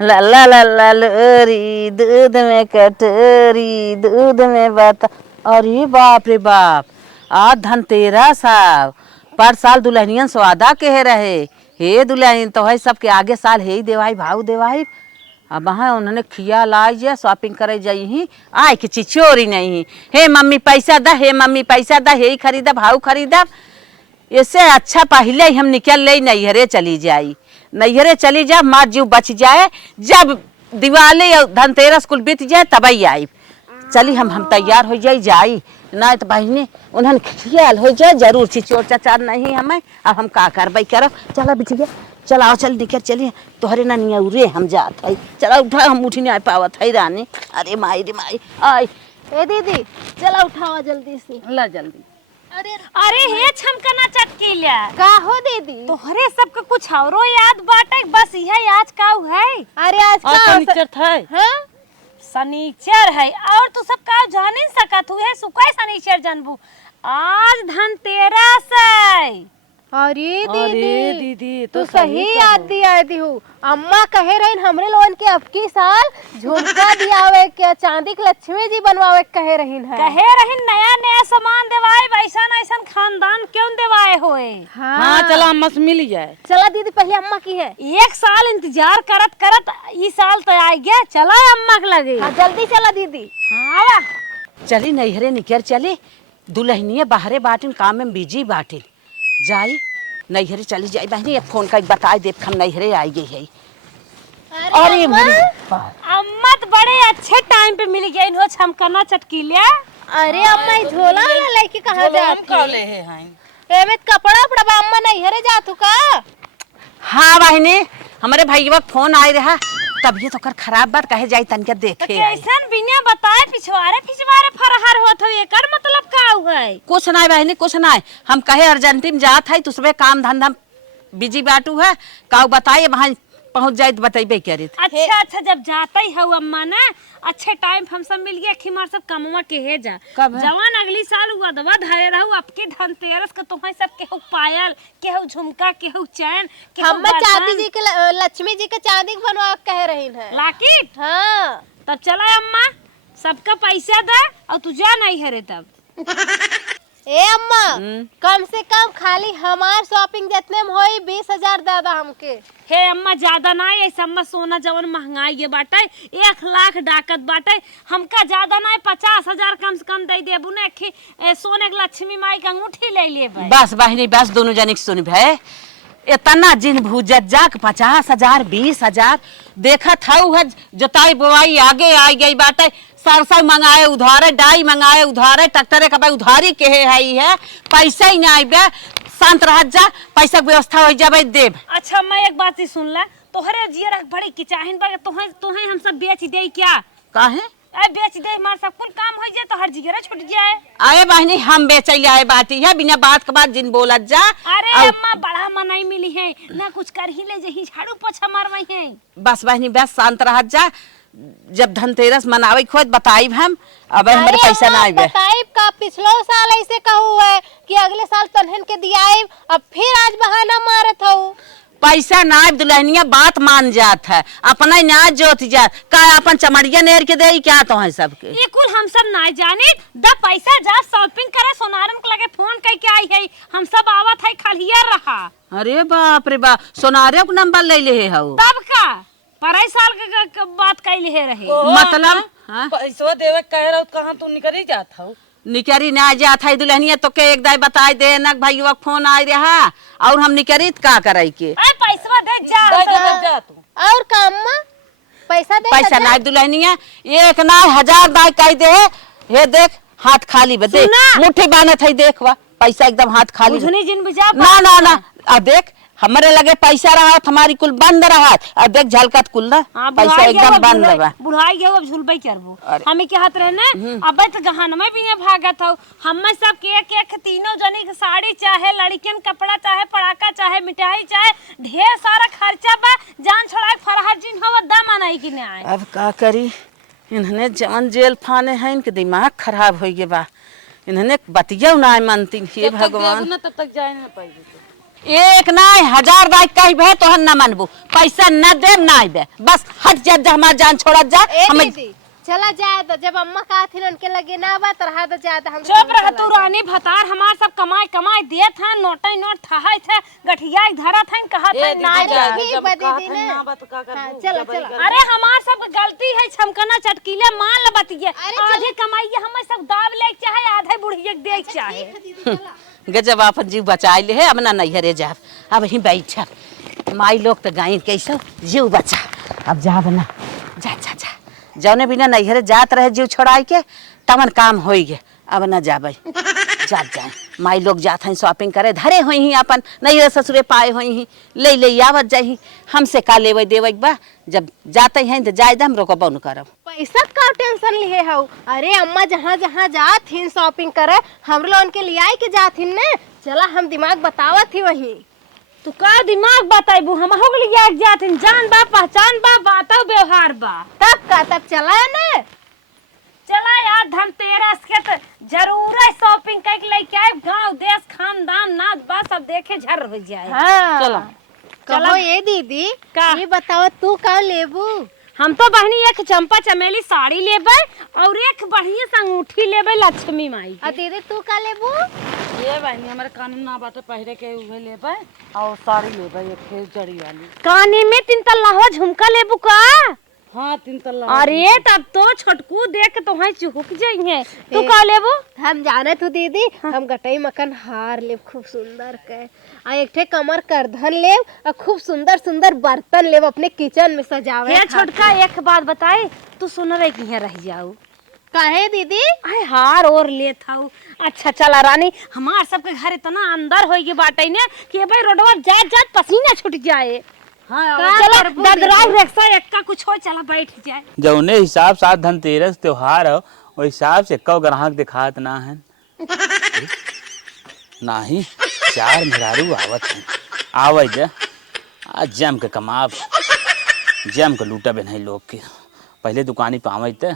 ला ला ला ला लोरी दूध में कटोरी दूध में बता। अरे बाप रे बाप, आज धनतेरस है। पर साल दुल्हनियन स्वादा के रहे। हे दुल्हन तो है सबके आगे साल हे देवाई भाव देवाई। अब हाँ उन्होंने खिया लाई जे शॉपिंग करे जाई ही आय कि चिचोरी नहीं। हे मम्मी पैसा दा, हे मम्मी पैसा दा, हे खरीदा भाव खरीदा। इससे अच्छा पहले ही हम निकल ले नैहरे चली जाई। नैहरे चली जा माँ जीव बच जाए। जब दिवाली और धनतेरस कुल बीत जाए तब ही आई। चली हम तैयार हो जाई ना तो बहनी उन्होंने ख्याल हो जाए जरूर चिचोर चचार नहीं हमें। अब हम का करबई करो। चला बिटिया चलाओ चल निकल चलिए तोहरे ना नियरे हम जात है। चला उठा हम उठी नहीं आ पावत है रानी। अरे माई रे माई आई। ए दीदी चला उठावा जल्दी से। ला जल्दी। अरे हे छमकना चटकीला का हो दीदी? तोहरे सबके कुछ औरो याद बाटे बस यह आज का है। अरे आज का फर्नीचर था। हां शनिचर है और तू सब का जान नहीं सकत हुए सुकाय शनिचर जानबू। आज धनतेरस है। अरे दीदी तो सही याद दिया दी हूँ। अम्मा कहे रही हमरे लोगन के अब की साल झुमका दियावे के चांदी के लक्ष्मी जी बनवावे कहे रही है। कहे रही नया नया सामान देवाए वैसा ऐसा खानदान क्यों देवाए होए। हाँ चलो अम्मा से मिल जाए। चला दीदी पहले अम्मा की है। एक साल इंतजार करत करत इस साल तो आ गया। चला अम्मा के लगे। हाँ, जल्दी चला दीदी। हाँ चली नैहरे निकल चली। दुल्हनिया बाहरे बाटिन काम में बिजी बाटिन जाई। नैहरे चली जाई बहनी। एक फोन का बताए देख हम नैहरे आई गई है। अरे अम्मा तो बड़े अच्छे टाइम पे मिल गई इन्हो छमकना चटकीला। अरे अम्मा ई झोला वाला लेके कहां जात काले हैं एमे कपड़ा उपड़ा अम्मा नैहरे जातू का? हाँ बहनी हमारे भैया फोन आए रहा तबीयत ओकर खराब बात कहे जाई तनके देखे। कैसन बिना बताए पिछवारे फरहर होत हो एकर मतलब का है? कुछ नहीं बहनी कुछ नहीं। हम कहे अर्जेंटीन जात है तुसबे काम धंधा बिजी बाटू है का बताइए वहाँ पहुँच जाए तो बताइए क्या रे। अच्छा जब जाता ही हो अम्मा ना अच्छे टाइम हम सब मिल गया खिमार सब कमवा के है जा जवान अगली साल हुआ दवा धरे रहू आपके धनतेरस के तुम्हें सब केहू पायल केहू झुमका केहू चैन हम चांदी जी के लक्ष्मी जी के चांदी बनवा कह रही है लाकिट। हाँ तब चला अम्मा सबका पैसा दे और तू जा नहीं हरे तब। ए अम्मा कम से कम खाली हमार शॉपिंग जितने में होई 20,000 दादा हमके। हे अम्मा ज्यादा ना ऐसा अम्मा सोना जवन महंगाई ये बाटे 1 लाख डाकत बाटे हमका ज्यादा ना 50,000 कम से कम दे देबू ना सोने के लक्ष्मी माई का अंगूठी ले लेबे। बस बहनी बस दोनों जने सुन भे इतना जिन भूजत जाक 50,000 20,000 देखा था जोताई बोवाई आगे आई गई बाटे। सरसों मंगाए उधारे डाई मंगाए उधारे ट्रैक्टर का उधारी के है पैसा ही नहीं बे। शांत रह जा पैसा व्यवस्था हो जाए देव। अच्छा मैं एक बात ही सुन ला तोहरे जियर बड़ी किचाहिन बा तोहे हम सब बेच दे क्या? काहे ए बेच दे मार सब कुल काम हो जाए तो हर जिगरा छूट जाए। आए बहनी हम बेचे आए बाटी है बिना बात के बाद जिन बोलत जा। अरे अम्मा बड़ा मनाई मिली है ना कुछ कर ही ले जही झाड़ू पोछा मारवाई है। बस बहनी बस शांत रह जा। जब धनतेरस मनावे खोद बताइब हम अब हमारे पैसा ना आइबे। बताइब का पिछलो साल ऐसे कहू है कि अगले साल तनहन के दियाइब अब फिर आज बहाना मारत हो। पैसा ना आइब दुल्हनिया बात मान जात है अपना ना जोत जात का अपन चमड़िया नेर के दे क्या तो है सबके। ये कुल हम सब ना जानी द पैसा जा शॉपिंग करे सोनारन के लगे फोन कई के आई है हम सब आवत है खलियर रहा। अरे बाप रे बाप सोनारे को नंबर ले ले है तब का पराई साल के बात कैले है रहे मतलब पैसा देवे कह रहा कहां तू निकली जात हो? निकरी ना जात है दुल्हनिया तो के एक दाई बताई दे ना भैया फोन आई रहा और हम निकरी का करे के पैसा दे जा तू और काम पैसा दे पैसा ना दुल्हनिया 1 ना 1000 दाई कह दे हे देख हाथ खाली बदे मुट्ठी बानत है देखवा पैसा एकदम हाथ खाली जिन बुझा ना ना ना अब देख हमारे लगे पैसा रहा हमारी कुल बंद रहा और देख झलकत कुल ना पैसा एकदम बंद बा। बुढ़ाई गयो अब झुलबई करबो हमें के हाथ रहे ना अब त गहन में भी ने भागत हो हम सब के एक तीनों जनी के साड़ी चाहे लड़कियन कपड़ा चाहे पड़ाका चाहे मिठाई चाहे ढेर सारा खर्चा बा जान छोड़ा फरहर जिन हो दम नहीं कि आए। अब का करी इन्होंने जवन जेल फाने हैं इनके दिमाग खराब हो गए बा इन्होंने बतिया ना मानती हे भगवान। तब तक जाए ना पाएगी एक नाय 1000 बाइक कही भे तोहन ना मानबू, पैसा न दे ना दे, बस हट जा, हमार जान छोड़ जा। हम दीदी चला जाए तो जब अम्मा कहा थी उनके लगे ना बा तरहा तो जाए हम चुप रह तू रानी भतार, हमार सब कमाई कमाई देत हैं, नोटे नोट थाई थे, गठिया धरा था कहा था ना ठीक बा दीदी ने। चलो चलो। अरे हमार सब गलती है, छमकना चटकीले मान ल बतिए, आधे कमाई हम सब दाब ले चाहे आधे बुढ़िया दे चाहे। गजब अपन जीव बचाई ले है, अब ना नैहरे जा, अब ही बैठ माई लोग तो गाय कैसो जीव बचा, अब जा बना जा जा जा, जौने बिना नैहरे जात रहे जीव छोड़ाई के तमन काम होई गे, अब न जाबे जात जाए। माई लोग जात हैं शॉपिंग करे, धरे होई ही अपन नैहरे ससुरे पाए होई ही, ले आवत जाही, हमसे का लेवे देवे बा, जब जाते हैं तो जाए दम रोको बन करब। पैसा का टेंशन लिए हो, अरे अम्मा जहाँ जहाँ जात हिन शॉपिंग करे हमरे लोन के लिए आई के जात हिन ने, चला हम दिमाग बतावत ही वही। तू का दिमाग बताइबू, हम हो गली एक जात हैं, जान बा पहचान बा बातो व्यवहार बा, तब का तब चला ने। चला यार धनतेरस के तो जरूर है शॉपिंग करके लेके आए, गांव देश खानदान नाच बा सब देखे झर हो जाए। हाँ चलो कहो ये दीदी का? ये बताओ तू का लेबू? हम तो बहनी एक चंपा चमेली साड़ी लेबे और एक बढ़िया सा अंगूठी लेबे लक्ष्मी माई आ दीदी तू का लेबू? ये बहनी हमारे कानून ना बाटे पहरे के उहे लेबे और साड़ी लेबे एक फेस जड़ी वाली। काने में 3 तल्ला झुमका लेबू का? हाँ 3 तल्ला। अरे तब तो छोटकू देख के तुम्हें चुहक जाइए। तू का लेबू? हम जाने तू दीदी हम गटई मकन हार लेब खूब सुंदर के, आ एक ठे कमर करधन लेब और खूब सुंदर सुंदर बर्तन लेब अपने किचन में सजावे। ये छोटका एक बात बताए, तू सुन रही कि यहाँ रह जाऊ काहे दीदी? आए हार और ले थाऊ। अच्छा चला रानी, हमार सबके घर इतना अंदर हो गई बाटे ने कि भाई रोडवा जात जात पसीना छूट जाए। हाँ चलो ददराव रिक्शा एक का कुछ हो, चला बैठ जाए। जौने हिसाब साथ धनतेरस त्योहार हो वो हिसाब से कौ ग्राहक दिखात ना है नाही 4 मेहरारू आवत है, आवे दे आज जम के कमाब, जम के लूटा बेनई लोग के, पहले दुकानी पे आवे थे।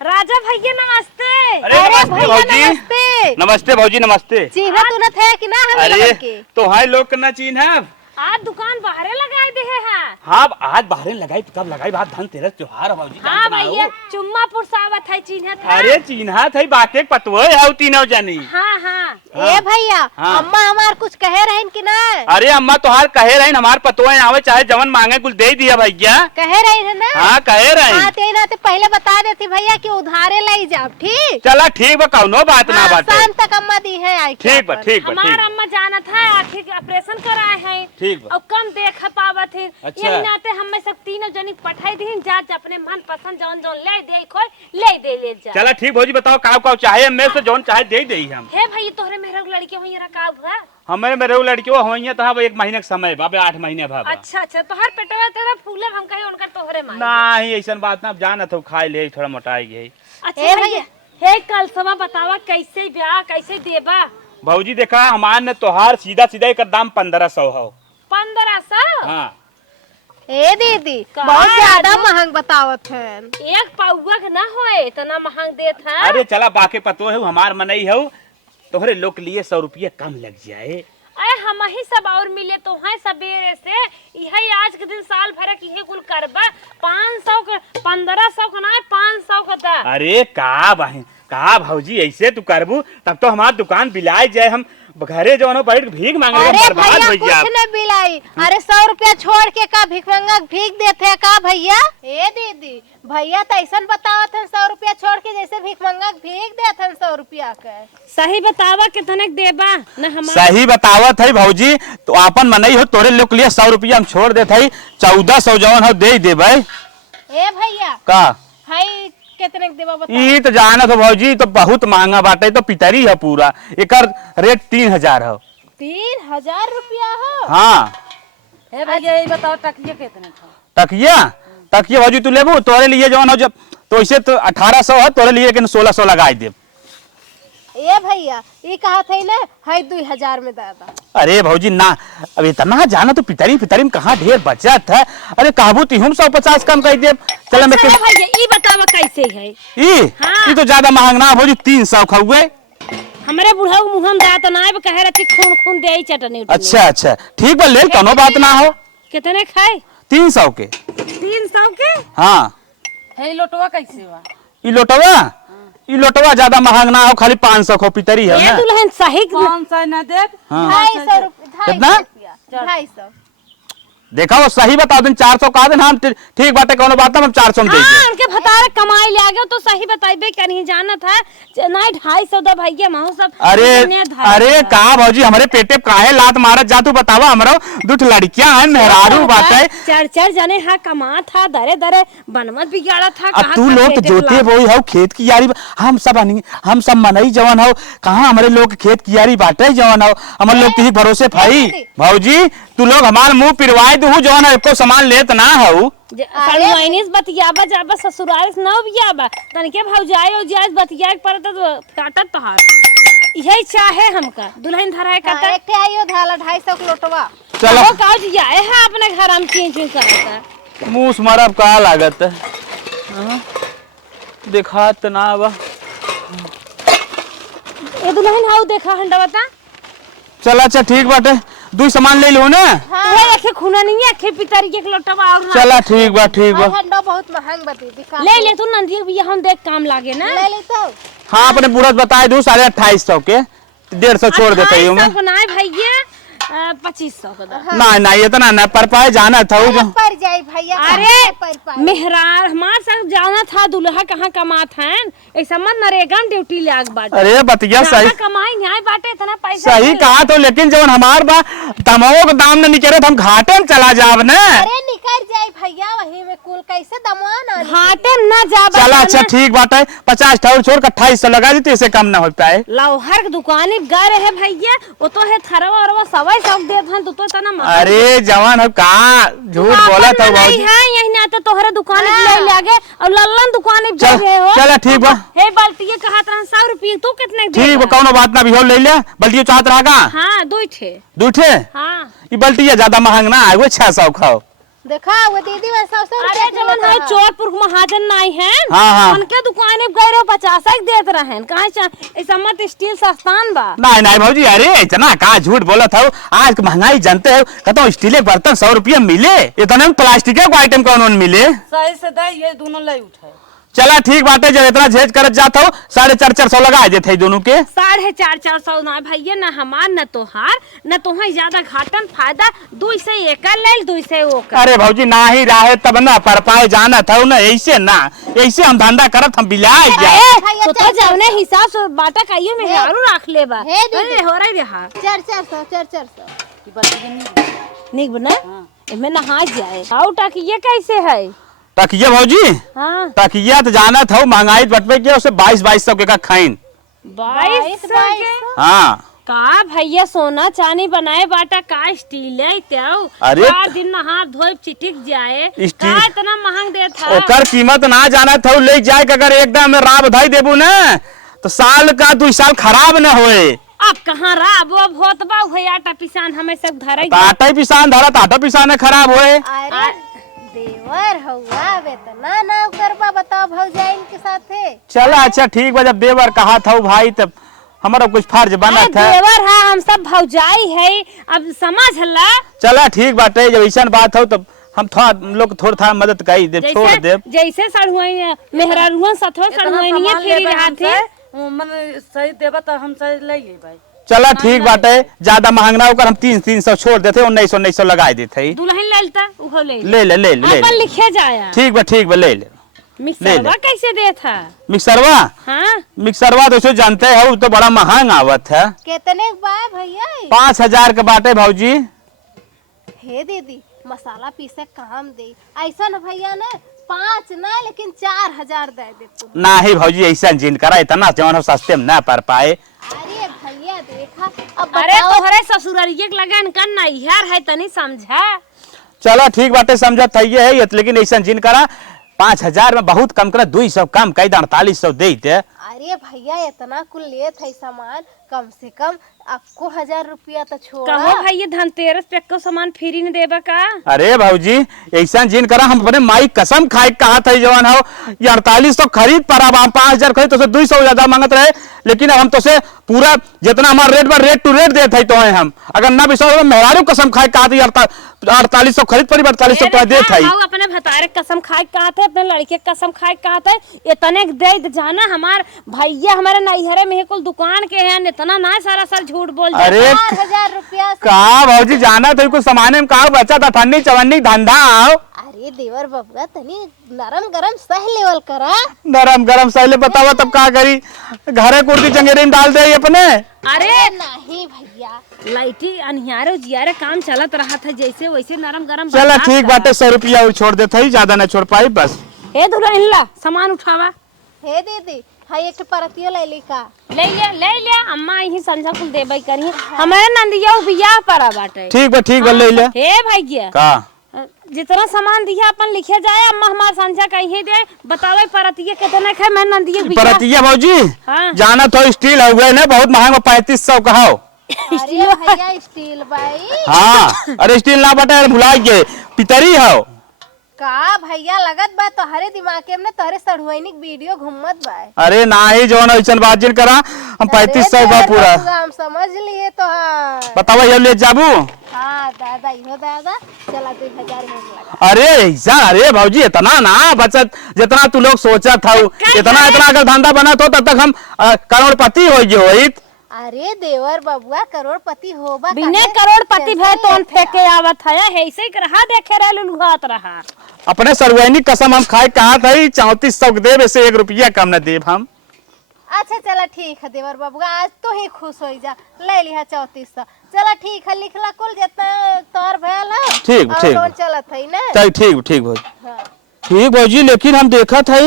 राजा भैया नमस्ते। अरे नमस्ते भौजी। नमस्ते। नमस्ते भौजी नमस्ते। चिन्ह तू न थे कि ना हम अरे लोगन के? तो हाय लोग के ना चिन्ह। आज दुकान बाहरे लगाए दे हैं। हाँ आज बाहर लगाई, कब लगाई बात धनतेरस त्योहार है भौजी। हाँ भैया चुम्मापुर सावत है चिन्ह था। अरे चिन्हा थे बाके पतवे है तीनों जानी। हाँ हाँ ए भैया हाँ। अम्मा हमार कुछ कहे रहन कि ना? अरे अम्मा तोहार कहे रहे हमार पतवे आवे चाहे जवन मांगे कुल दे दिया भैया। कहे रही है ना? हाँ कहे रहे। हाँ ते ना ते पहले बता देती भैया कि उधारे लाई जाओ ठीक। चला ठीक बा, कौनो बात ना हाँ, बाटे। शाम तक अम्मा दी है आई के ठीक बा अपन। ठीक बा हमार ठीक अम्मा जाना था, आखिर ऑपरेशन कराए हैं। ठीक बा। और कम देख पावत है, अच्छा। यही नाते हम सब तीनों जनी पठाई दी जात अपने मन पसंद जौन जौन ले दे खोल ले दे ले जा। चला ठीक भौजी बताओ का चाहे मैं से जौन चाहे दे दे हम। हे भाई तोहरे मेहरा लड़के हुई रहा का हुआ? हमारे मेरे लड़की वो होइए तो अब 1 महीने का समय बाबे 8 महीने भाबा। अच्छा अच्छा तोहर पेटवा तेरा फूले हम कहे उनका तोहरे माई। नहीं ऐसन बात ना, जाना तो खाई ले थोड़ा मोटाई गई। अच्छा ए भैया हे कल समा बतावा कैसे ब्याह कैसे देबा? भौजी देखा हमार ने तोहार सीधा सीधा एक दाम 1500 हो। 1500? हाँ ए दीदी का? बहुत ज्यादा महंग बतावत है। एक पाउआ के ना होए इतना महंग देत है। अरे चला बाके पतो है हमार मनई हो, तोहरे लोग के लिए 100 रुपया कम लग जाए। अरे हम ही सब और मिले तो है सबेरे से, यही आज के दिन साल भर के यही कुल करबा 500 का 1500 का ना 500 का दा। अरे का बहन का भौजी ऐसे तू करबू तब तो हमार दुकान बिलाए जाए, हम घरे जो बैठ भीख मांगे अरे बर्बाद भैया हो कुछ जाए। न बिलाई, अरे 100 रुपया छोड़ के का भिखमंगा भीख देते है का भैया? ए दीदी भैया तो ऐसा बतावत है 100 रुपया छोड़ के जैसे भिखमंगा भीख देते हैं 100 रुपया के। सही बतावा कितने देबा ना हम। सही बतावत है भौजी, तो आपन मनई हो तोरे लोग के लिए 100 रुपया हम छोड़ देते है, 1400 जवन हो दे देबे। ए भैया का हाई कितने देबा बता? ई तो जानत हो भौजी तो बहुत महंगा बाटे, तो पितरी है पूरा, एकर रेट 3000 हो। 3000 रुपया हो? हाँ हे भैया ये बताओ टकिया कितने था? तकिया तकिया भौजी तू लेबू तोरे लिए जवन हो, जब तो इसे तो 1800 है तोरे लिए लेकिन 1600 लगाई दे। ए भैया ये कहा थे ना हाई 2000 में दादा। अरे भौजी ना अब इतना जाना तो पितरी में कहाँ ढेर बचत है। अरे काबू ती हम 150 कम कर दे। चल मैं अच्छा भैया ई बतावा कैसे है? ई तो ज्यादा महंगा ना भौजी 300 खौए। हमारे बुढ़ा मुँह में दांत ना है कहे रही खून खून दे चटनी उटनी। अच्छा ठीक बा, ले कोनो बात ना हो। कितने खाए? 300 के। 300 के? हाँ। है लोटवा कैसे बा? ई लोटवा ज्यादा महंगा ना हो, खाली 500 को पितरी है ये ना। दुल्हन सही 500 ना दे। हाँ। 250 रुपया, कितना? 250। देखा वो सही बता दिन 400 कहा दिन हम ठीक बात है, कोनो बात ना हम 400 में दे हाँ, देंगे। उनके भतारे कमाई ले आगे तो सही बताइबे क्या नहीं जाना था नहीं 250 दा भैया माहो सब। अरे का भौजी हमारे पेटे काहे लात मारत जा, तू बतावा हमरो दुठ लड़कियां हैं मेहरारू बात है। चर जने हाँ कमा था दरे दरे बनमत बिगाड़ा था। अब तू लोग तो जोते बोई हो खेत की यारी, हम सब मनई जवान हो, कहाँ हमारे लोग खेत की यारी बाटे जवान हो, हमारे लोग तुझे भरोसे भाई। भौजी तू लोग हमारे मुंह पिरवाए दू जवान है, को सामान लेत ना हो। सड़वाइनिस बतियाबा जाबा ससुराल से ना बियाबा तनके भौजाई हो जाए बतिया पर तो काटत तहार यही चाहे हमका दुल्हन धराए का एक थे आइयो धाला 250 के लोटवा। चलो वो काज जाए है अपने घर हम चेंज करता मुंह मरब का लागत है। हाँ? दिखात ना बा। ये दुल्हन हाउ देखा हंडा बता। चल अच्छा ठीक बाटे, दू सामान ले लो ना। वो एक खूना नहीं है खे पितरी के लोटवा और चला ठीक बा ठंडा बहुत महंग बती दिखा। ले तू नंदी भी हम देख काम लागे ना। ले ले तो। हाँ अपने बुढ़त बताए दू 2850 के 150 छोड़ देते हूँ मैं। नहीं भैया 2500 का ना इतना ना पर पाए जाना था वो पर जाए भैया। अरे मेहरार हमार संग जाना था दुल्हा कहाँ कमात हैं ऐसा मत नरेगा ड्यूटी ले आग बाटे। अरे बतिया सही कमाई न्याय बाटे इतना पैसा सही कहा तो, लेकिन जब हमार बा तमो के दाम न निकले तो हम घाटे में चला जाब ना। अरे निकल जाए भैया वही में कुल कैसे दमवा ना घाटे न जा। चला अच्छा ठीक बात है, 50 ठौर छोड़ 2800 लगा दी, इससे कम ना हो पाए। लौहर के दुकान गए रहे भैया वो तो है थरवा और सवाई सब देत हन तो तना। अरे जवान हो का झूठ बोला था नहीं है यही ना तो तोहरे दुकान ले लागे और लल्लन दुकान पे गए हो। चला ठीक बा। हे बाल्टी कहा 100 रुपये तू कितने दे? ठीक बा कौनो बात ना भी हो ले ले बल्टी चाहत रहा का। हां दू ठे। हां ये बल्टी ज्यादा महंग ना है, वो 600 खाओ। देखा वो दीदी 100 अरे जवन है चोरपुर महाजन नहीं है। हाँ। उनके दुकान में गए रहो 50 ही देत रहन कहां ऐसा मत स्टील सस्तान बा। नहीं भौजी अरे इतना का झूठ बोला था, आज की महंगाई जानते हो कहता स्टील के बर्तन 100 रुपये मिले, इतने में प्लास्टिक के आइटम कौन मिले। सही से दे ये दोनों ले उठाए। चला ठीक बाटे, जब इतना झेज करत जाता हो 450 लगा देते दोनों के। 450 ना भैया ना हमार न तोहार न तोहार ज्यादा घाटन फायदा 2 से एक ले 2 से वो कर। अरे भौजी ना ही रहे तब ना पर पाए जाना था ना, ऐसे ना ऐसे हम धंधा करत हम बिलाए जाए तो जवने हिसाब से बाटा काइयो में हारू रख ले बा। हे दीदी। अरे हो रही रहा 400 निक बना इमे नहा जाए आउ टाकिए कैसे है तकिया भौजी। हां तकिया तो जाना था महंगाई बटवे के उसे 2200 के का खाइन। 2200 के। हाँ का भैया सोना चांदी बनाए बाटा का स्टील है त्यो। अरे 4 दिन नहा धोए चिटिक जाए का इतना महंग दे था। ओकर कीमत ना जाना था, ले जाए के अगर एकदम राब धाई देबू ना तो साल का 2 साल खराब न होए। अब कहाँ राब अब होत बा होय आटा पिसान हमें सब धरे आटा पिसान धरत आटा पिसान खराब होए। अरे देवर हुआ वेतना ना करबा बताओ भौजाइन के साथे। चला अच्छा ठीक बा, जब देवर कहा था भाई तब हमारा कुछ फर्ज बना था। देवर है हम सब भौजाई है अब समझ ला। चला ठीक बाटे, जब ऐसा बात हो तब हम थोड़ा लोग थोड़ा मदद करी दे छोड़ दे। जैसे सड़ुआई मेहरारुआ सथवा सड़ुआईनिए फिरी रहा थे मन सही देबा तो हम सही ले भाई। चला ठीक बाटे, ज्यादा महंगा होकर हम 300 छोड़ देते 1900 लगा देते। दुल्हन ललता उहो ले ले अपन लिखे जाया। ठीक बा ले मिक्सरवा कैसे दे था? मिक्सरवा। हाँ मिक्सरवा तो जानते हो तो बड़ा महंगा आवत है। कितने बा भैया? 5000 के बाटे भौजी। हे दीदी मसाला पीसे काम दे ऐसा न भैया ने 5 ना लेकिन 4000 दे दे तू। ना ही भौजी ऐसा जिन करा इतना जवन सस्ते में ना पर पाए। अरे भैया देखा अब अरे तोहरे ससुरारिये के लगन करना यार है तनी समझा। चलो ठीक बाटे समझत है, लेकिन ऐसा जिन करा 5000 में बहुत कम करा 200 कम कई 4800 दे दे। अरे भैया इतना कुल ले थे सामान, कम से कम आपको 1000 रुपया तो छोड़ा। कहो भाई ये धनतेरस पे को सामान फ्री नहीं देबा का? अरे भाऊजी ऐसा जिन करा हम अपने माई कसम खाए कहा था जवान हो ये 48 तो खरीद पर अब हम 5000 खरीद तो 200 ज्यादा मांगत रहे, लेकिन अब हम तो से पूरा जितना हमारा रेट पर रेट टू रेट देते तो है हम। अगर ना विश्वास मेहरारू कसम खाए कहा था 4800 खरीद पर 4800 तो देते है। अपने भतारे कसम खाए कहा थे, अपने लड़के कसम खाए कहा थे, इतने दे जाना हमार भैया हमारे नैहरे में कुल दुकान के हैं, इतना ना सारा साल झूठ बोल जाता। अरे 4000 रुपया से- कहा भाऊजी जाना तो कुछ सामाने में कहा बचा था ठंडी चवन्नी धंधा आओ। अरे देवर बबुआ तनी नरम गरम सह लेवल करा। नरम गरम सही बतावा तब का करी, घरे कुर्ती चंगेरी में डाल दे अपने। अरे नहीं भैया लाइटी अनहियारे उजियारे काम चलत रहा था, जैसे वैसे नरम गरम चला बर्दाश्त ठीक करा। बाटे 100 रुपया और छोड़ देते ही, ज्यादा ना छोड़ पाई बस। ए दुल्हन ला सामान उठावा, हे दीदी हाय एक परतियो ले ली का। ले ले अम्मा यही संझा कुल देबई करी, हमारे नंदिया बियाह पड़ा बाटे। ठीक बा ले ले। हे भैया का जितना सामान दिया अपन लिखे जाए, अम्मा हमार संझा कहीं दे बतावे परतिया कितने के मैं नंदिया बियाह। परतिया भाऊजी हाँ। जाना तो स्टील हो गए ना बहुत महंगा 3500 का हो। अरे भैया स्टील बाई हाँ अरे स्टील ना बटे भुला गए पितरी हो का भैया लगत बा तोहरे दिमाग में तोहरे सड़ुआइनिक वीडियो घूमत बा। अरे ना ही जो ऐसा बातचीत करा हम 3500 का अरे पूरा बबुआ, हम समझ लिए तो हाँ। बतावा ये ले जाबू। हाँ दादा इहो दादा चला 2000 में लगा। अरे ऐसा अरे भाऊजी इतना ना बचत जितना तू लोग सोचा था इतना अगर धंधा बना तो तब तक हम करोड़पति हो गए। अरे देवर बबुआ करोड़पति होबा बिने काहे? करोड़पति भय चलते तोन अच्छा। फेंके आवत है, ऐसे ही रहा देखे रहे लुलुहात रहा। अपने सर्वैनिक कसम हम खाए कहा था 3400 देव ऐसे 1 रुपया कम न देव हम। अच्छा चला ठीक है देवर बबुआ आज तो ही खुश हो जा, ले लिहा 3400। चला ठीक है लिखला कुल जितना तोर भयल है। ठीक, और ठीक। लोन चलत है ना। चल ठीक भाई हाँ। ठीक भाजी, लेकिन हम देखा था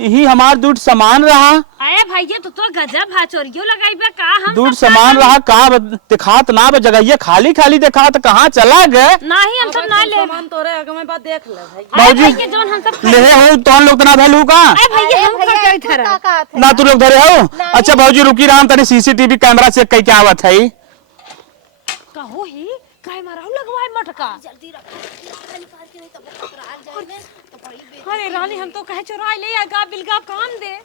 यही हमार दूध सामान रहा। अरे भैया तो गजब भाचोरियो लगाइबा का हम दूध सब सामान रहा का दिखात ना जगह खाली खाली दिखात कहाँ चला गए। नहीं हम सब ना ले। सामान तोरे आगे में बात देख ले भाई। अरे भाऊजी भैया जौन हम सब ले हो तो हम लोग तना धलू का अरे भैया हम भैया खा तू के का कहत है? ना तू लोग धरे हो। अच्छा भाऊजी रुकी रहा तनी सीसीटीवी कैमरा चेक कई क्या आवत है। कहो ही कैमरा लगवाए मटका। अरे रानी हम तो कहे चुराई ले आगा बिलगा काम दे।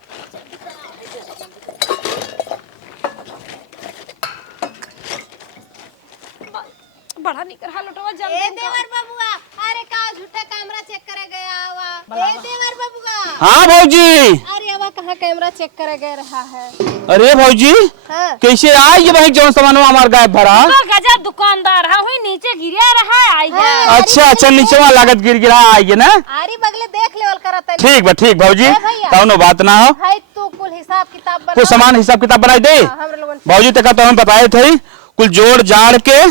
बड़ा निकर हाल उठवा ए जल्दी। देवर बबुआ अरे का झूठा कैमरा चेक करे गया हुआ। ए देवर बबुआ हाँ भाऊजी अरे अब कहाँ कैमरा चेक करे गया रहा है। अरे भाऊजी हाँ। कैसे आई ये भाई जौन सामान हमार गायब भरा। तो गजब दुकानदार है, हुई नीचे गिरा रहा है आई जा। हाँ। अच्छा नीचे वहाँ लागत गिरा आई ना। आरी बगले देख लेवल करत है। ठीक भाऊजी ए भैया। कौनो बात ना हो। है तू कुल हिसाब किताब बना। कुछ सामान हिसाब किताब बनाई दे। हाँ, हम लोगन से- भाऊजी तक तो हम बताए थे कुल जोड़ जाड़ के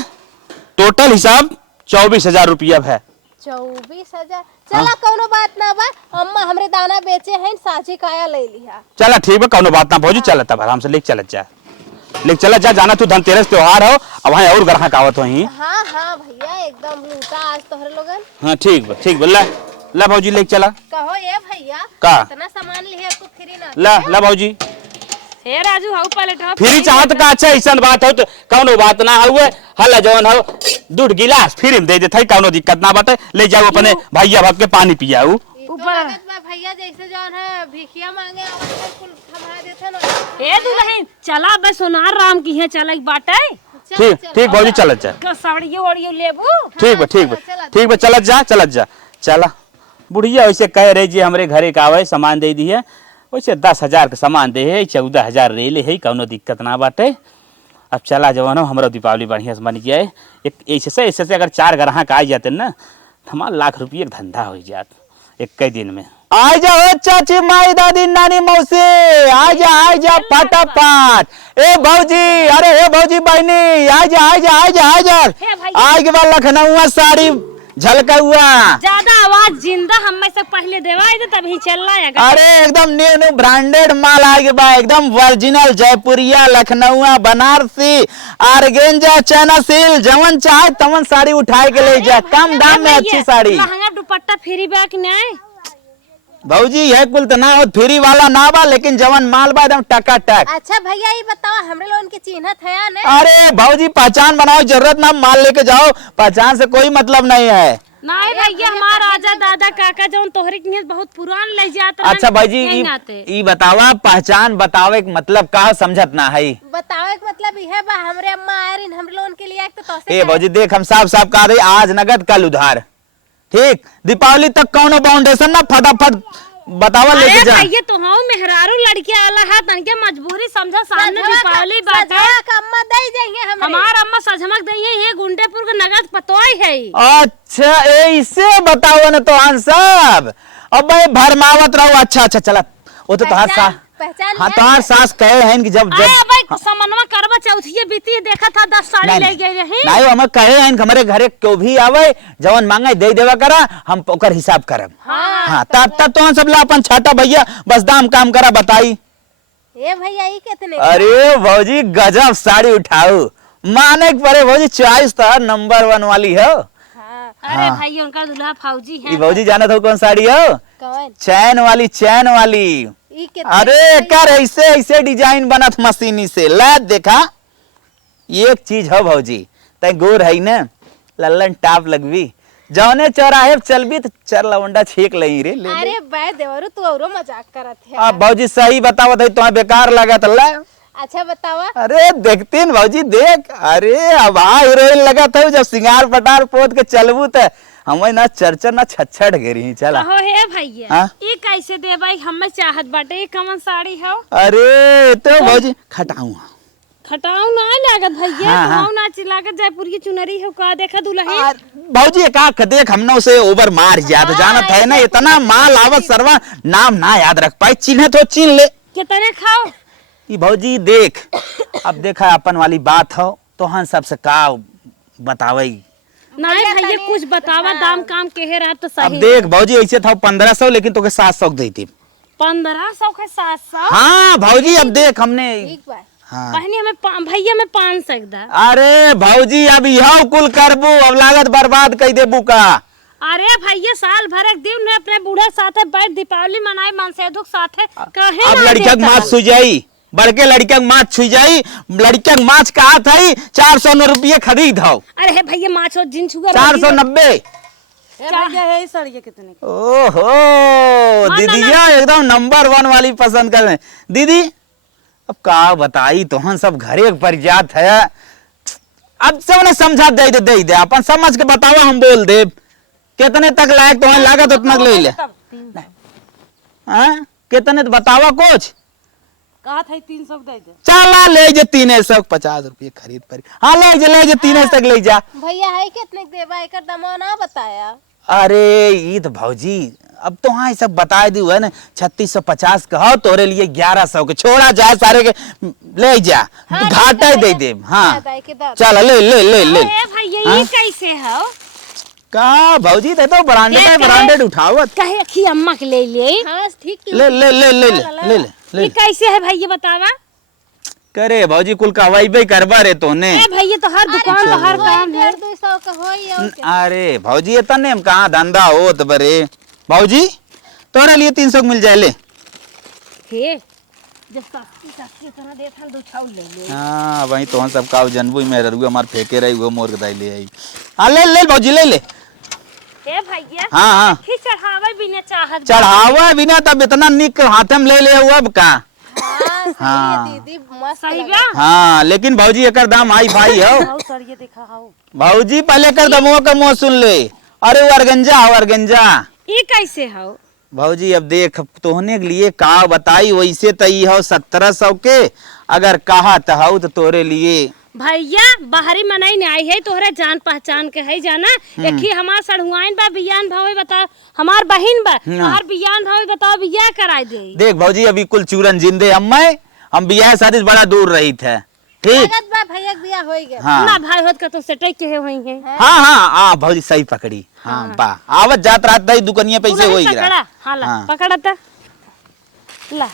टोटल हिसाब 24000 रुपया है। 24000 चला कौनो बात ना बा। अम्मा हमरे दाना बेचे हैं साझी काया ले लिया। चला ठीक है कौनो बात ना भाऊजी चल तब आराम से लेके चलत जा जाना तू धनतेरस त्योहार हो अब वहाँ और ग्राहक आवत वही। हाँ हाँ भैया एकदम लूटा आज तोहरे लोगन। हाँ ठीक बा ला भाऊजी लेके चला। कहो ये भैया का? इतना सामान लिए आपको फ्री ना ला भाऊजी हे राजू हाउ पलटवा फ्री चाहत का अच्छा ऐसा बात हो तो कौनो बात ना हुए हल्ला जवन हो दूध गिलास फ्री में दे देते कौनो दिक्कत ना बाटे ले जाओ अपने भैया भग के पानी पियाऊ। ऊपर भैया जैसे जौन है भिखिया मांगे आवत कुल थमा देथे ना। हे दुल्हन चला बे सोनार राम की है चलक बाटे। ठीक भाऊजी चलत जा। का साड़ियो ओड़ियो लेबू। ठीक बा चलत जा चला। बुढ़िया वैसे कह रही जी हमरे घरे का आवे सामान दे दी है वैसे 10,000 का सामान दे है 14,000 रेले है कौनो दिक्कत ना बाटे। अब चला जवानो हमारा दीपावली बढ़िया से बन गया है। एक ऐसे से अगर 4 ग्राहक आ जाते ना हमारा लाख रुपये का धंधा हो जात एक दिन में। आ जाओ चाची माई दादी नानी मौसी आ जा फटाफट। ए भौजी अरे हे भौजी बहनी आ जा आज के बाद लखनऊ साड़ी झलका हुआ। ज्यादा आवाज जिंदा हम में से पहले देवाई दे तभी चल रहा है। अरे एकदम न्यू ब्रांडेड माल आगे बा एकदम ओरिजिनल जयपुरिया लखनऊ बनारसी आर्गेंजा चना सिल जवन चाहे तवन साड़ी उठाए के ले जा कम दाम में अच्छी साड़ी। महंगा दुपट्टा फ्री बैग नहीं भौजी है कुल तो ना हो फ्री वाला ना बा, लेकिन जवन माल बा एकदम टकाटक। अच्छा भैया ये बताओ हमरे लोगन के चिन्हत है या नहीं? अरे भौजी पहचान बनाओ, जरूरत ना माल लेके जाओ, पहचान से कोई मतलब नहीं है। नहीं भैया हमार राजा दादा काका जौन तोहरे के बहुत पुरान ले जात रहन, अच्छा भाईजी यहीं आते। ई बतावा पहचान बतावे के मतलब का समझत ना है। बताओ एक मतलब यह बा हमरे अम्मा आए रही हमरे लोगन के लिए तो तोसे ए भौजी देख हम साफ साफ कह रहे आज नगद कल उधार, ठीक दीपावली तक कौनो बाउंडेशन ना, फटाफट बतावा अरे लेके जा। भैया तो हाँ मेहरारू लड़किया आला है तनके मजबूरी समझा, सामने दीपावली बात है। अम्मा दे जाएंगे हमरे। हमार अम्मा सजमक दई है गुंडेपुर के नगद पतोई है। अच्छा ऐसे बताओ न तो हम सब अब भरमावत रहो। अच्छा अच्छा चला वो तो तोहार सास, पहचान हाँ तोहार सास कहे हैं कि जब अरे भाई समनवा करवा चौथिये बीती देखा था 10 साड़ी ले गए रही। नहीं हमें कहे हैं कि हमारे घरे क्यों भी आवे जवन मांगे दे देवा करा, हम ओकर हिसाब करब। हाँ तब तब तो सब ला अपन छाटा भैया बस दाम काम करा बताई। ए भैया ये कितने? अरे भौजी गजब साड़ी उठाओ, माने के परे भौजी चॉइस तो नंबर 1 वाली हो। हाँ अरे भाई उनका दूल्हा फौजी है। ये भौजी जाना था कौन साड़ी हो? कौन? चैन वाली, चैन वाली। ये कितने? अरे कर ऐसे ऐसे डिजाइन बनत मशीनी से ला देखा। एक चीज हो भौजी तय गोर है न लल्लन टाप लगवी, जौने चौराहे पे चलबी तो चर लवंडा छेक लई रे ले। अरे बाय देवरू तू औरो मजाक करत है। अब भौजी सही बतावत है तुम्हें बेकार लगत ला। अच्छा बतावा। अरे देखती न भौजी देख, अरे अब हीरोइन लगत है जब सिंगार पटार पोत के चलबू तो हमें ना चरचर ना छछड़ गिरी चला। हो हे भैया हाँ? ये कैसे दे भाई हमें चाहत बाटे, ये कमन साड़ी हो? अरे तो भौजी खटाऊ खटाऊ ना लागत भैया, हाँ, हाँ। खटाऊ ना चिल्लाकर जयपुर की चुनरी हो का देखा दुल्हन। भौजी का देख हमने उसे ओवर मार याद जानत है ना, इतना माल आवत सरवा नाम ना याद रख पाए, चिन्ह तो चिन्ह ले। कितने खाओ? ई भौजी देख अब देखा अपन वाली बात हो तो हम सबसे का बतावई। नहीं भैया कुछ बतावा दाम काम के रहा तो अब सही। देख भौजी ऐसे था 1500 लेकिन तो के 700 दी थी। 1500 के 700? हाँ भौजी अब देख हमने ठीक बा। हाँ। बहनी हमें भैया में 500 दा। अरे भौजी अब यह कुल करबू, अब लागत बर्बाद कर देबू का। अरे भैया साल भर एक दिन में अपने बूढ़े साथे बैठ दीपावली मनाए मन से दुख साथे कहे अब ना लड़किया के देता। माछ छुई जाई, बड़के लड़किया के माछ छुई जाई, लड़किया के माछ कहा था 400 रुपये खरीद हो। अरे हे भैया माछो जिन छुआ 490। भैया है साड़ी कितने की? ओहो दीदिया एकदम नंबर 1 वाली पसंद कर रहे दीदी। अब का बताई तो हम सब घरे पर जात है, अब सब ने समझा दे अपन समझ के बतावा हम बोल दे कितने तक लायक तो लागत उतना ले ले। हाँ? कितने तो बतावा कुछ कहा था 300 दे दे। चला ले जे 350 रुपये खरीद पर। हाँ ले जे 300 तक ले जा। भैया है कितने देबा एकर दामो ना बताया। अरे ये तो भौजी अब तो हाँ सब बता दी है ना 3650 का हो तोरे लिए 1100 के छोड़ा जाए सारे के ले जा। हाँ, घाटा ही दे दे। हाँ दादा के दादा। चल ले ले ले ले ए भैया ये कैसे हो? का भौजी ते तो ब्रांडेड है, ब्रांडेड उठावत। कहे अखी अम्मा के ले ले। हाँ ठीक। ले ले ले ले ले ले ये ले कैसे है भैया बतावा? करे भौजी कुल का वही करवा रे तोने। ए भैया तो हर दुकान तो हर काम है। 150 का होई और क्या? अरे भौजी ये तने हम कहाँ धंधा हो तो बरे भौजी तोरा लिए 300 मिल जाए ले। हे जब सस्ती तरह देखा दो छाऊ ले ले। हाँ वही तो हम सब का जनबू में ररुआ मार फेंके रही वो मोर गदाई ले आई। हाँ ले ले भौजी ले ले। ए भैया हाँ हाँ खी चढ़ावे भी ने चाहत। चढ़ावा बिना तब इतना निक हाथे में ले ले अब का। हाँ सही है दीदी मस्त सही लगा। बा? हाँ लेकिन भौजी एकर दाम हाई फाई हो। हाउ साड़ी देखा हाउ। भौजी पहले कर दमो का मुंह सुन ले। अरे वो अरगंजा हो अरगंजा। ये कैसे हो? भौजी अब देख तोहने के लिए का बताई वैसे तो ये हो 1700 के, अगर कहा तो हो तो तोरे लिए भैया बाहरी मनाई नहीं आई है तोहरे जान पहचान के है जाना। एक ही हमार सड़हुआइन बा बियान भावे बता हमार बहिन बा हमार बियान भावे बताओ बियाह कराई दे। देख भौजी अभी कुल चूरन जिंदे हम बियाह शादी से बड़ा दूर रही थे। ठीक लागत बा भैया के बियाह होई गया। हाँ ना भाई होत का तो सेटई के हुई है। हाँ हाँ हाँ भौजी सही पकड़ी। हाँ बा आवत जात रात दही दुकनिया पैसे हो ही पकड़ा हाँ ला हाँ। पकड़ा था ला।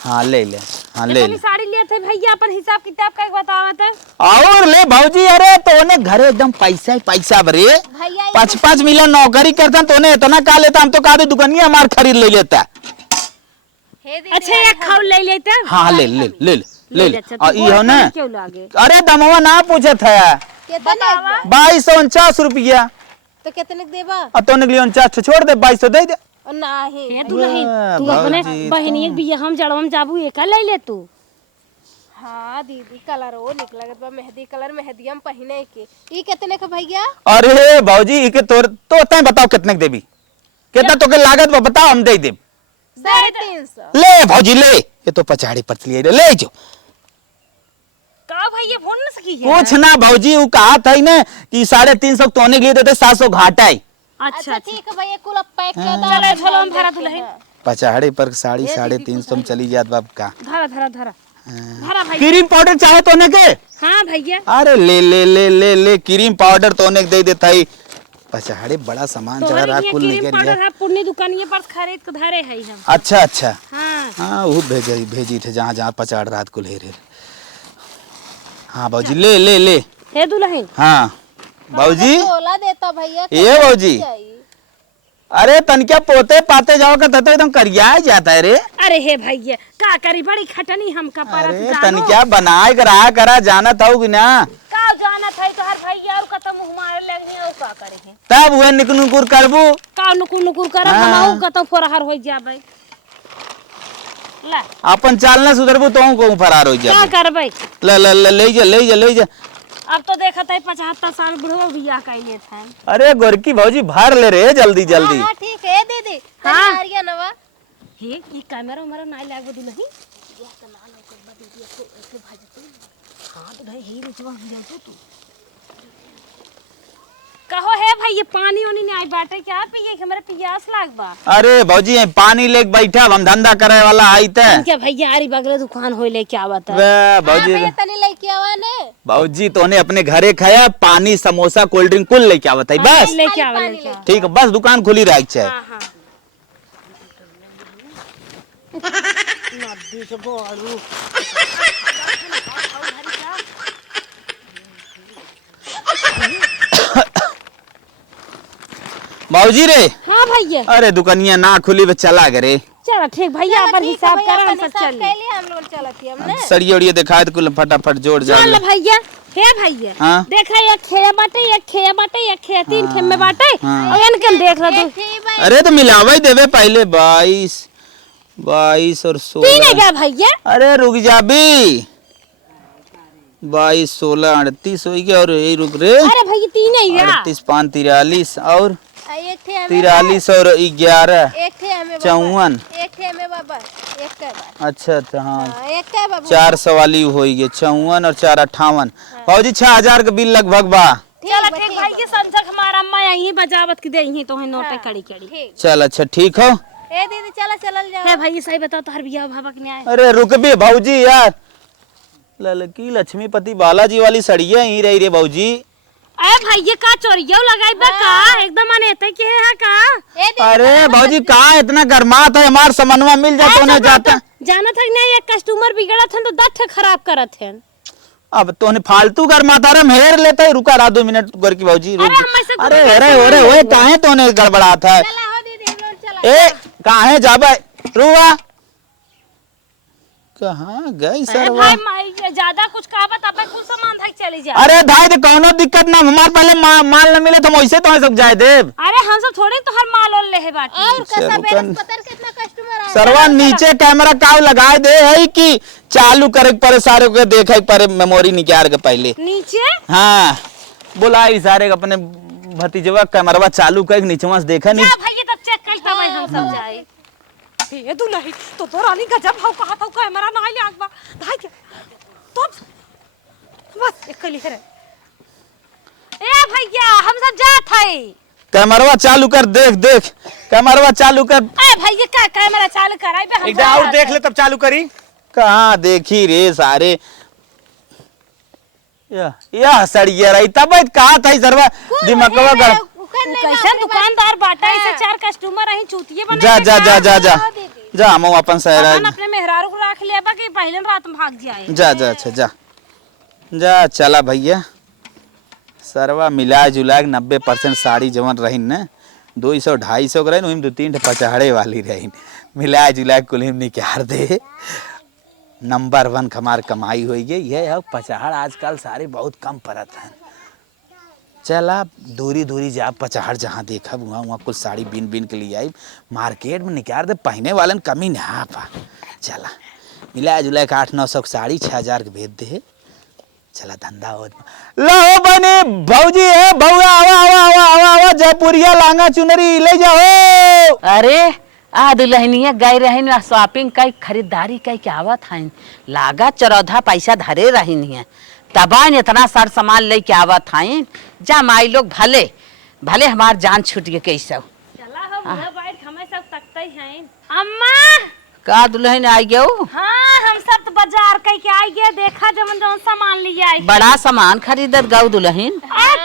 हाँ ले ले। हाँ ले ले। साड़ी लिए थे भैया अपन हिसाब किताब का बतावत है। और ले भौजी, अरे तोने घरे एकदम पैसा ही पैसा बरे, भैया 5-5 मिलियन नौकरी करता तोने इतना का लेता, हम तो कहा दुकानिया हमार खरीद ले लेता। हे दीदी अच्छा एक खाओ ले लेते। हाँ ले ले ले ले ले। अच्छा, और ये हो ना, क्यों लागे? अरे दमवा ना पूछत है, कितने 2249 रुपया। तो कितने देबा और तो निकली 49 छोड़ दे, 2200 दे दे। नहीं हे दुल्हन तू अपने बहनी के बियाह हम जड़वा में जाबू एक ले ले तू। हाँ दीदी कलर वो निकलत बा मेहंदी कलर मेहंदियम पहने के ई कितने का भैया अरे भौजी इके तोर तो तय बताओ कितने के देबी, कितना तो के लागत बा बताओ, हम दे देब। 350 ले भौजी ले, ये तो पचाड़ी पतली है, ले जो। का भैया फोन न सकी है। कुछ ना भौजी, वो कहा था ही ना कि 350 तोने के लिए देते, 700 घाटा है। अच्छा ठीक है भैया कुल पैक कर दो। चलो चलो हम भरा दुल्हन। पचाड़ी पर साड़ी 350 में चली जात बाप का। धरा धरा धरा धरा भाई। क्रीम पाउडर चाहे तोने के? हाँ भैया। अरे ले ले ले ले ले, क्रीम पाउडर तोने के दे देता ही। पचाड़ी बड़ा सामान चढ़ा रहा, कुल नहीं क्रीम पाउडर है पुण्य दुकानिए पर खरीद के धरे है हम। अच्छा अच्छा, हाँ हाँ वो भेजी थे जहाँ जहाँ पचाड़ रात को ले रहे। हाँ भौजी ले ले ले। हे दुल्हन हाँ भौजी, 16 देता भैया ये भौजी, अरे तनक्या पोते पाते जाओ का तो एकदम करिया जाता है रे। अरे हे भैया का करी बड़ी खटनी हमका परत अरे जानो। तनक्या बनाए करा करा जाना था कि ना, का जाना था तो हर भैया और कतम हमारे लगनी और का करे है तब वह निकुर करबू। का नुकुर नुकुर कर हम कतम फरहर हो जाबे। ला अपन चालना सुधरबू तो हम को फरार हो का जा। करबे। ले जा ले जा ले जा। अब तो देखत है 75 साल बुढ़वा बियाह कैले थे। अरे गोरकी भौजी भर ले रे जल्दी जल्दी। हाँ ठीक है दीदी हाँ। हरिया नवा हे ई कैमरा हमारा ना लागबे दुल्हन। हां तो भाई ही रिचवा हो जातो तू। कहो है भाई ये पानी ओनी नहीं आई बाटे क्या पिए हमारे प्यास लागबा। अरे भौजी पानी लेके बैठा, हम धंधा करे वाला आई थे। क्या भैया आरी बगले दुकान होई ले क्या बता। वे भौजी, तनी लेके आवा ने भौजी तोने अपने घरे खाया, पानी समोसा कोल्ड ड्रिंक कुल लेके आवत है बस। लेके आवा लेके आवा। ठीक है बस, दुकान खुली रह चाहे। हां हां नदी से बोलू भौजी रे, हां भैया। अरे दुकानिया ना खुली बे चला करे। चलो ठीक भैया अपन हिसाब कर हम सब चल कैले हम लोग चलती हमने सड़ी उड़िए दिखाए तो कुल फटाफट जोड़ जा। चल भैया। हे भैया हाँ? देखा एक खेया बाटे एक खेया बाटे एक खेया तीन खेम में बाटे और इनके देख लो तू अरे तो मिलावा ही देवे पहले 22 और 16। तीन है क्या भैया। अरे रुक जा भी, 22 16 38 हो गया और यही रुक रे। अरे भैया तीन है क्या। 38 5 43 और एक थे हमें 43 और 11 एक थे हमें 54। एक थे हमें बाबा एक का बा अच्छा अच्छा हाँ हाँ, एक का बाबा 400 वाली हो गई 54 और 4 58। भौजी 6000 का बिल लगभग बा। चलो ठीक भैया संजक हमारा अम्मा यही बजावत की देही तो है नोटे कड़ी कड़ी। ठीक चल अच्छा ठीक हो। ए दीदी चला चलल जाओ। हे भैया सही बताओ तोहर बियाह भावक नहीं आए। अरे रुक भी भौजी यार, ललकी लक्ष्मीपति बालाजी वाली सड़िया ही रही रे भौजी। अरे भैया का चोरियो लगाई बा का एकदम अनेते के है का। ए दीदी अरे भौजी कहाँ इतना गर्मात है, हमार समनवा मिल जाता उन्हें जाता। जाना था नहीं एक कस्टमर बिगड़ा था तो दठ खराब करत है। अब तो फालतू गर्माता रे, हेर लेता है। रुका रहा 2 मिनट गोर की भौजी रुक। अरे हम ऐसे अरे अरे ओए काहे तो ने गड़बड़ाता है। चला हो दीदी हम लोग चला ए काहे जाबे रुआ, कहाँ गई अरे सरवा। भाई माई ज्यादा कुछ कहा तब कुल सामान धक चली जा। अरे भाई तो कौनो दिक्कत ना, हमार पहले माल न मिले तो हम वैसे तो सब जाए देव। अरे हम सब थोड़ी तो हर माल और ले है बाटी। और कसा चलो, बेरस पतर कितना कस्टमर आए सरवा नीचे कैमरा काव लगाए दे है कि चालू करे पर सारे को देखे पर मेमोरी निकाल के पहले। नीचे हाँ बुलाई सारे अपने भतीजवा कैमरवा चालू कर नीचवा से देखा नहीं। जा भैया तब चेक करता भाई हम सब जाए। ये दुल्हन तो रानी गजब हाउ कहा था कैमरा ना ले आगबा भाई के तो बस एक कली है। ए भैया हम सब जात है। कैमरवा चालू कर, देख देख कैमरवा चालू कर। ए भैया का कैमरा चालू कराई बे हम एक और देख ले तब चालू करी। कहाँ देखी रे सारे या सड़िया रही तब कहा था सरवा दिमागवा गड़। कैसे दुकानदार बाटा ऐसे 4 कस्टमर रही चूतिए बना जा जा जा जा जा जा हम अपन शहर अपन अपने मेहरारू को राख लेबा कि पहले रात में भाग जाए। जा जा अच्छा जा जा चला भैया सरवा मिला जुला के 90% साड़ी जवन रही न 200-250 के रही 2-3 पचहड़े वाली रही मिला जुला के कुल निकाल दे। नंबर 1 हमार कमाई हो गई ये अब पचहड़ आजकल सारे बहुत कम पड़त हैं। चला दूरी दूरी जा पचहड़ जहाँ देखा वहाँ वहाँ कुछ साड़ी बिन बिन के लिए आई मार्केट में निकाल दे पहने वालन कमी ना पा। चला मिला जुला के 800-900 की साड़ी 6000 के भेज दे। चला धंधा हो लो बने भौजी है भौआ आवा आवा आवा आवा आवा जयपुरिया लांगा चुनरी ले जाओ। अरे आ दुल्हनिया गई रही शॉपिंग कई खरीदारी कई के आवत हन लागा चरौधा पैसा धरे रही तबान इतना सार सामान ले के आवत हन जा माई लोग भले भले हमार जान छूट गए कैसे चला हो बुढ़ा बैठ हमें सब तकते हैं। अम्मा का दुल्हन आई गयो। हाँ हम सब तो बाजार कह के आई गए देखा जमन जमन सामान ले आई बड़ा सामान खरीदत गौ दुल्हन।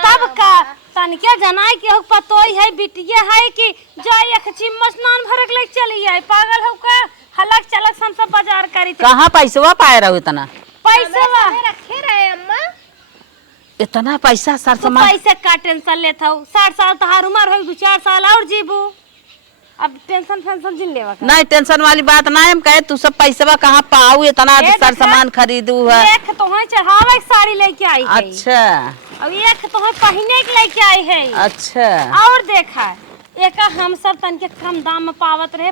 तब का तनके जनाई के हो पतोई है बिटिया है कि जाय एक चिम्मच नान भरक ले चली आई पागल हो का हलक चलक हम सब बाजार करी थे। कहाँ पैसवा पाए रहो इतना पैसा रखे रहे अम्मा। इतना पैसा सार तो सामान पैसे का टेंशन लेत हो 60 साल तहार उम्र हो 2-4 साल और जीबू अब टेंशन फेंशन जिन लेवा का नहीं टेंशन वाली बात ना हम कहे तू सब पैसा कहाँ पाऊ इतना ये सार देखा, सामान खरीदू है। एक तो है चढ़ावा एक साड़ी लेके आई है अच्छा अब एक तो है पहने के लेके आई है अच्छा और देखा एक हम सब तन के कम दाम में पावत रहे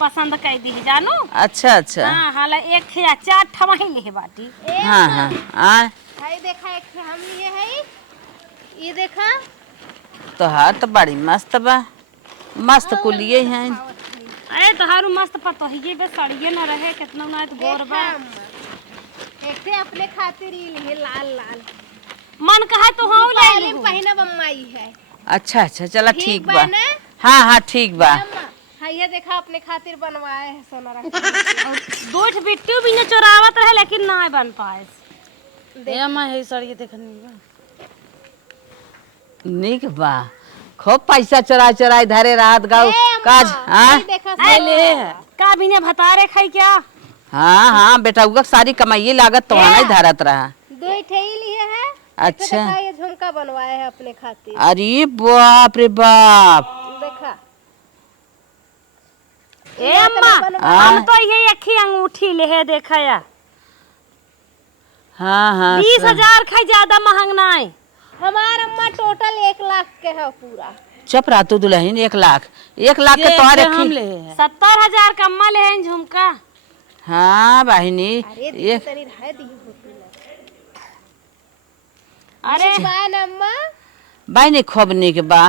पसंद कर दी जानो। अच्छा अच्छा हाँ हाला एक या 4 ठमा ही ले बाटी। हाँ हाँ हाँ भाई देखा एक ठे हम लिए है ये देखा तो हाँ तो बड़ी मस्त बा मस्त कुलिये हैं। अरे तोहारू मस्त पतो ही बे साड़िए न रहे कितना ना तो गोर बा एक ठे अपने खातिर ही लिए लाल लाल मन कहा तो हाँ ले पहले लूं। पहिना बम्माई है अच्छा अच्छा चला ठीक बा ना? हाँ हाँ ठीक बा। अम्मा हाँ ये देखा अपने खातिर बनवाए है सोना रख दूठ बिट्टू भी न चोरावत रहे लेकिन ना बन पाए। ए अम्मा है साड़ी देखनी बा निक बा खूब पैसा चरा चरा धरे रात गाँव काज। हाँ देखा ले का बिना भतारे खाई क्या हाँ हाँ बेटा उगा सारी कमाइए लागत तो नहीं धरत रहा। दो ठे ही लिए है। अच्छा देखा ये झुमका बनवाए है अपने खातिर अरे बाप रे बाप देखा ए अम्मा हम तो ये एक ही अंगूठी ले है देखा या हाँ हाँ 20,000 खाई ज्यादा महंग ना है। हमार अम्मा टोटल 1 लाख के है पूरा। चुप रहा तू दुल्हन 1 लाख के तो हम ले रखी। 70,000 कम्मा ले हैं झुमका। हाँ बहिनी अरे एक तनी रह दी होती अरे बान अम्मा बहिनी खूब निक बा।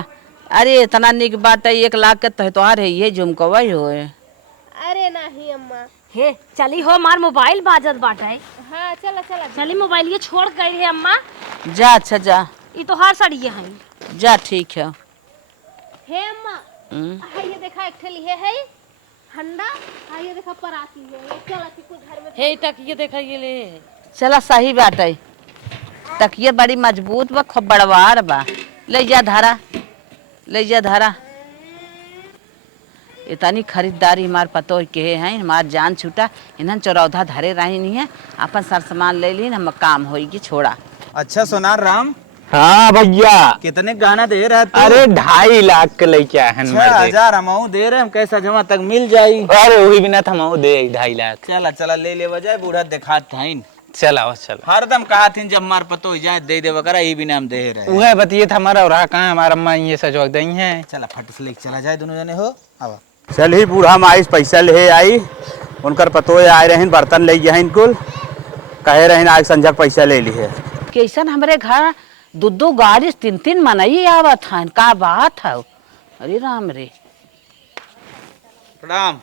अरे इतना निक बात 1 लाख के तो तोहार है ये झुमकवा हो। अरे नहीं अम्मा हे चली हो मार मोबाइल बाजत बाटे। हाँ चला चला चली मोबाइल ये छोड़ गई है अम्मा जा अच्छा जा ये तो हर साड़ी है। जा ठीक है। हे अम्मा हाँ ये देखा एक ठे लिए है हंडा। हाँ ये देखा पराती है ये चला कि कुछ घर में हे टकिए देखा ये ले चला सही बात है तकिया बड़ी मजबूत बा खूब बड़वार बा ले जा धारा ले जा धारा। इतनी खरीदारी हमार पतो के हैं हमार जान छूटा इन्हन चौरौधा धरे रही नहीं है अपन सर सामान ले ली हम काम होगी छोड़ा। अच्छा सोनार राम हाँ भैया कितने गहना दे रहा तू? अरे 2.5 लाख के लेके आए हैं 6,000 अमाउंट दे रहे हम कैसा जमा तक मिल जाई। अरे वही बिना थमाऊ दे 2.5 लाख। चला चला ले ले बजाय बूढ़ा दिखा थीन चला चला हरदम कहा थीन जब मार पतो हो जाए दे दे वगैरह ये बिना हम दे रहे। वह बतिए था हमारा और कहाँ हमारा अम्मा ये सजवक दई है। चला फट से लेके चला जाए दोनों जने हो अब चल ही बूढ़ा माई पैसा ले आई उनकर पतो आए रहे बर्तन ले गए इनको कहे रहे आज संझा पैसा ले ली है। कैसन हमारे घर 2 गाड़ी 3 मनई आवत हन का बात है। अरे राम रे प्रणाम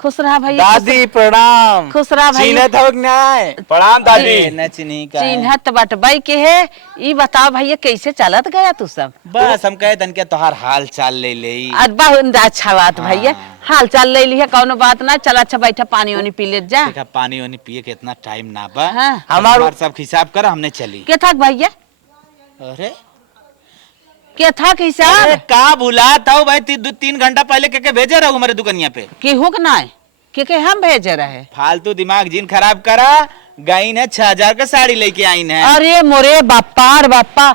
खुश रहा भैया दादी प्रणाम। खुश रहा भैया चीनत हो नहीं प्रणाम दादी। न चिन्ही का चिन्हत बटबई के है ई बताओ भैया कैसे चलत गया तू सब। बस हम कहे तन के तोहार हाल चाल ले ले आज बहुत अच्छा बात भैया हाल चाल ले ली है कौनो बात ना चल अच्छा बैठा पानी वानी पी ले जा। देखा पानी वानी पिए के इतना टाइम ना बा हाँ। हमार सब हिसाब कर हमने चली। के था भैया अरे के था अरे हिसाब का बुला था भाई 2-3 घंटा पहले के भेजे रहो हमारे दुकानिया पे केहू के ना है के हम भेजे रहे। फालतू दिमाग जिन खराब करा। गई है 6,000 का साड़ी लेके आई है। अरे मोरे बापा रे बापा,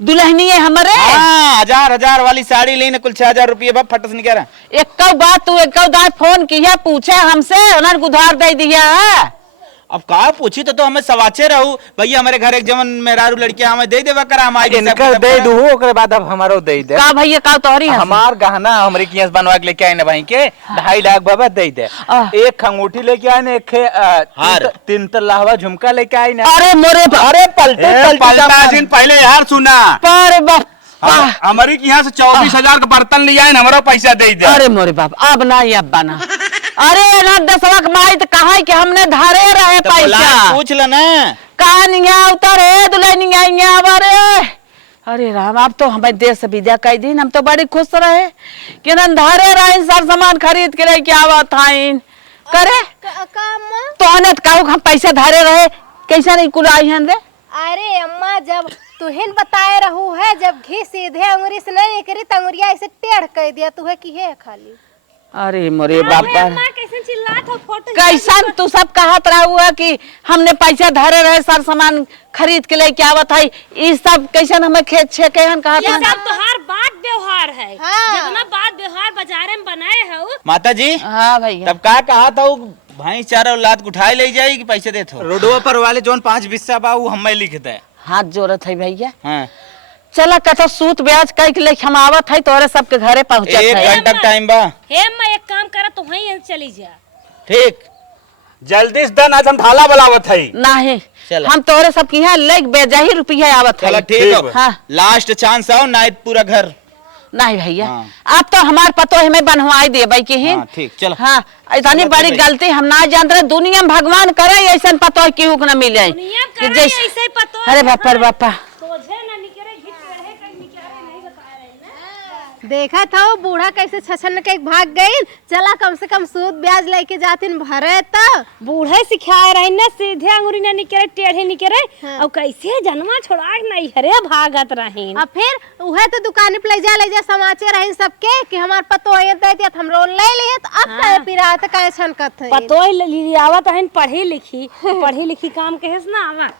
दुल्हनी है हमारे। हाँ, 1,000 वाली साड़ी लेने कुल 6,000 रुपये बाप फटस नहीं करा। एक बात तू एक दात फोन किया पूछे हमसे, उन्होंने उधार दे दिया है। अब का पूछी तो हमें सवाचे रहू भैया हमारे घर एक जवन मेहरारू लड़किया हमें दे देवा करा। हम आई इनकर दे दू, ओकरे बाद अब हमारो दे दे। का भैया का तोहरी है? हमार गहना हमरे की बनवा के लेके आए ना भाई के 2.5 लाख बाबा दे दे। एक अंगूठी लेके आए ना, एक हार। 3 तल्लावा झुमका लेके आए ना। अरे मोरे अरे पलटा दिन पहले यार सुना, पर बापा, हमारी यहाँ से 24,000 का बर्तन लिया है, हमारा पैसा दे दे। अरे मोरे बाप, अब ना ये अब बना। अरे ना 10 लाख माई तो कहा कि हमने धारे रहे पैसा। पूछ लो ना। कहानिया उतरे दुल्हनिया बारे। अरे राम, अब तो हमें देश से विदा कई दिन हम तो बड़ी खुश रहे कि न धारे रहे, सब सामान खरीद के लेके आवत हईन करे। तो ने कहू हम पैसे धारे रहे, कैसा नहीं कुलाई हन रे। अरे अम्मा, जब तुहिन बताए रहू है, जब घी सीधे अंगुरी से नहीं करी तो अंगुरिया ऐसे टेढ़ कर दिया तुहे की है खाली। अरे मोरे बापा, कैसे चिल्लात हो फोटो। कैसन तू सब कहत रहा कि हमने पैसा धरे रहे, सर सामान खरीद के लेके आवत है, ये सब कैसन हमें खेत छे कहन कहत ये हन। सब तोहार बात व्यवहार है। हाँ। जितना बात व्यवहार बाजारे में बनाए हो। माता जी हाँ भैया, तब का कहा था भाई चारों लात उठाए ले जाई कि पैसे दे थो। रोडवा पर वाले जोन 5 बिस्सा बा वो हमें लिख दे। हाथ जोड़त है भैया। हाँ। चला कतो सूत ब्याज कह के लेके हम आवत है, तोरे सबके घरे पहुंचत 1 है। घंटा टाइम बा। हे मैं एक काम करा, तू वहीं चली जा। ठीक, जल्दी से दन, आज हम थाला बुलावत है। नहीं, चला। हम तोरे सबके यहाँ लेके बेजाही रुपया आवत चलो है। ठीक है। हाँ। लास्ट चांस आओ नाइट पूरा घर। नहीं भैया, हाँ। अब तो हमार पतो हमें बनवाई दे भाई की। हाँ, ठीक, चलो। हाँ, इतनी चलो, बड़ी चलो। गलती हम ना जानते रहे। दुनिया में भगवान करे ऐसा पतो क्यों न मिले। दुनिया कि करे जैसे- ऐसे ही पतो। अरे बापा रे बापा, सोझे ना निकले, घिस रहे कहीं निकले नहीं बता रहे ना। देखा था वो बूढ़ा कैसे छछन के भाग गई। चला कम से कम सूद ब्याज लेके जातिन भरे तो। बूढ़े सिखाए रहे ना, सीधे अंगुरी ना निकले, टेढ़े निकले। हाँ। और कैसे जन्मा छोड़ा नहीं हरे भागत रहे। अब फिर उहे तो दुकान पे ले जा समाचे रहे सबके कि हमार पतो ये दे दिया, हम लोन ले लिए तो अब कहे पिरा तो कहे छनकत है। पतो लियावत है, पढ़ी लिखी काम कहेस ना आवा।